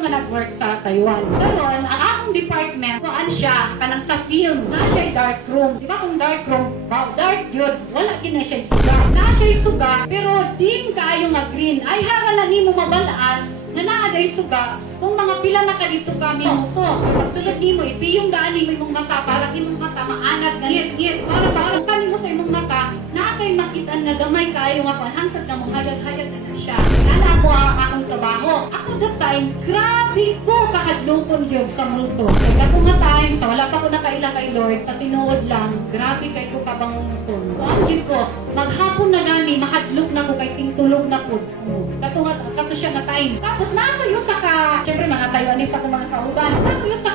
nga nag-work sa Taiwan. Karon, ang akong department, kuan siya, kanang sa film, na siya dark room. Di ba kung dark room, wow, dark yun, wala gina siya suga. Na siya suga, pero din kayo nga green. Ay, hara na ni mo mabalaan, na naaday suga, kung mga pila na ka dito ka minuto. Pagsulod ni mo, ipiyong daan ni mo imong mata, parang imong mata, maanad na ngit-ngit. Para kani mo sa imong mata, na kay makitaan nga gamay kayo nga panhangtad na mong hayag-hayag na siya. Nana ko ang akong trabaho. Ako that time, grabe ko kahadlokon yun sa multo. Kaya kato nga time, sa wala pa ko nakailang kay Lord, sa tinuod lang, grabe kay ko kabangunguton. Kuang yun ko, maghapon na gani, mahadlok na ko kay tingtulog na po. Kato siya na time. Tapos nakayo sa siyempre mga Taiwanese ako mga kauban. Nakayo sa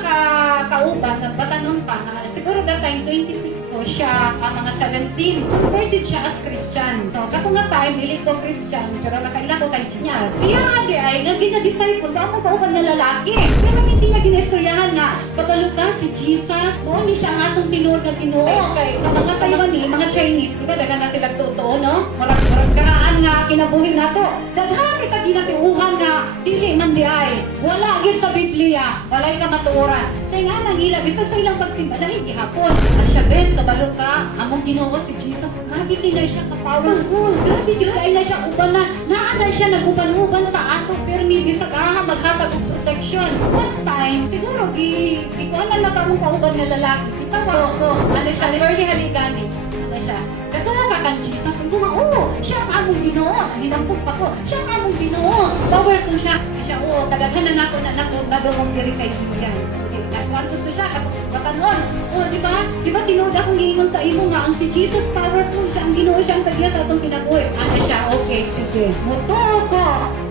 kauban, batanon pa, siguro that time, 26 ko siya, mga 17. Converted siya as Christian. So, kato nga time, dili ko Christian, pero nakaila ko kay Jesus. Siya ade ay, nga gina-disciple ka, akong kauban na lalaki. Pero hindi na gina-istoryahan nga, pataluta si Jesus, no, ni siya ang atong tinuod na Ginoo. Okay, sa mga Taiwanese, mga Chinese, di ba, dagan na sila totoo, no? Marag karaan nga, kinabuhi nga to. Daghan kita ginatiuhan nga, dili man di ay. Wala gid sa Biblia, walay ka matuoran. Sa nga nang ila, bisag sa ilang pagsimba, lahi gihapon. Ang siya bet, kabalo ka, among Ginoo si Jesus, grabe na siya ka-powerful. Grabe na siya ubanan. Naana siya nag-uban-uban sa ato, pero hindi sa maghatag og protection. One time, siguro, ikuanan na ka mong kauban na lalaki. Itawa ko, ano siya, early haligani. Ano siya, katuwa ka kang Jesus. Ang kuma, siya ang among Ginoo. Hinampog pa ko, siya ang among Ginoo. Powerful siya. Siya, kadaghan na nato na nadungong diri kay Gideon. Nagwanto to siya, batanon. Di ba tinuod akong giingon sa imo nga, ang si Jesus powerful siya, ang Ginoo siya ang tagya sa atong kinabuhi. Ano siya, okay, sige. Motor ko,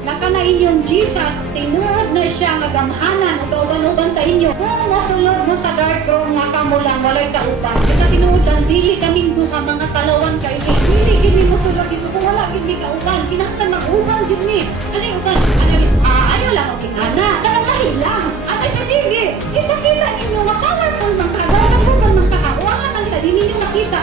naka na inyong Jesus, tinuod na siya magamhanan o kauban-uban sa inyo. Kung masulod mo sa dark room nga kamo lang, walay kauban. Kasi tinuod lang, dili kaming duha, mga kalawan kayo. Dili kami masulod dito, kung wala kami kauban. Kinahanglan mag-uban yun ni. Ano yung uban? Ayaw lang ang kinana. Talagang lang. Ano siya, dili. Ipakita ninyo, powerful mang kagawa ko man mang kakawa nga nila, di ninyo nakita.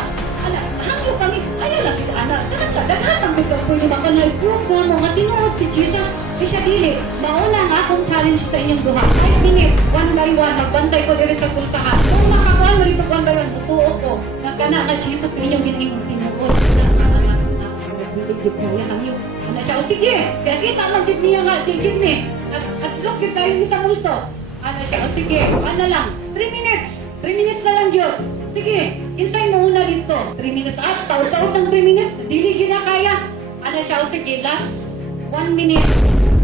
Hangyo kami, ayaw lang sila anak. Daghan ang mga ko yung mga na-prove mo mga tinuod si Jesus. Di siya dili. Mauna nga akong challenge sa inyong duha. 5 minutes, one by one, magbantay ko diri sa kultahan. Kung makakuha mo rito one by one, tutuo ko. Nagkana ka Jesus sa inyong ginahimong tinuod. Nagbiligid mo yan ang yung. Ano siya, o sige, kaya kita lang gid niya nga, digid ni. At look, yun tayo ni sa multo. Ano siya, o sige, ano lang, 3 minutes. 3 minutes na lang, Diyo. Sige, insay mo una dito. 3 minutes. Taos-taos ng 3 minutes. Dili yun na kaya. Ano siya, o sige, last 1 minute.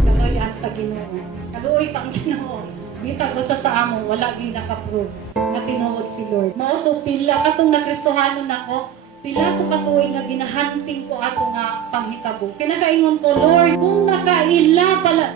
Kaloy at sa Ginoo. Kaloy pang Ginoo. Bisag ko sa amo, wala yun nakaprove. Nga tinuod si Lord. Mauto, pila katong nakristohanon ako. Pila to katuig nga ginahunting ko ato nga panghitabo. Kinakaingon ko, Lord, kung nakaila pala,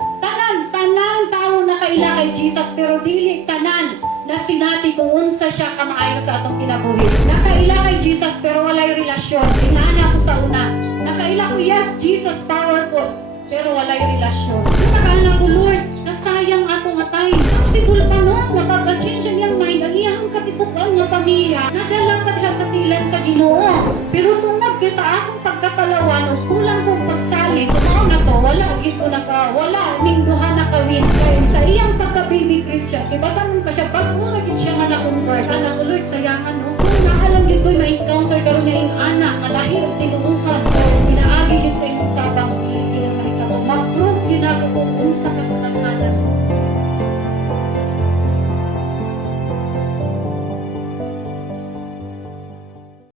tanan tao nakaila kay Jesus, pero dili tanan na sinati kung unsa siya kamaayo sa atong kinabuhi. Nakaila kay Jesus, pero walay relasyon. Tingana ko sa una. Nakaila ko, yes, Jesus, powerful, pero walay relasyon. Nakana ko, Lord, nasayang ato nga time. Possible pa no, napag-change niyang mind, ang iyang katipukan nga pamilya, nadala ka diha sa tilan sa Ginoo. Pero tungod kay sa akong pagkapalawan, o kulang kong pagsalig, kumao na to, wala ito wala ning duha na kawin. Kaya sa iyang pagka-baby Christian, kay bata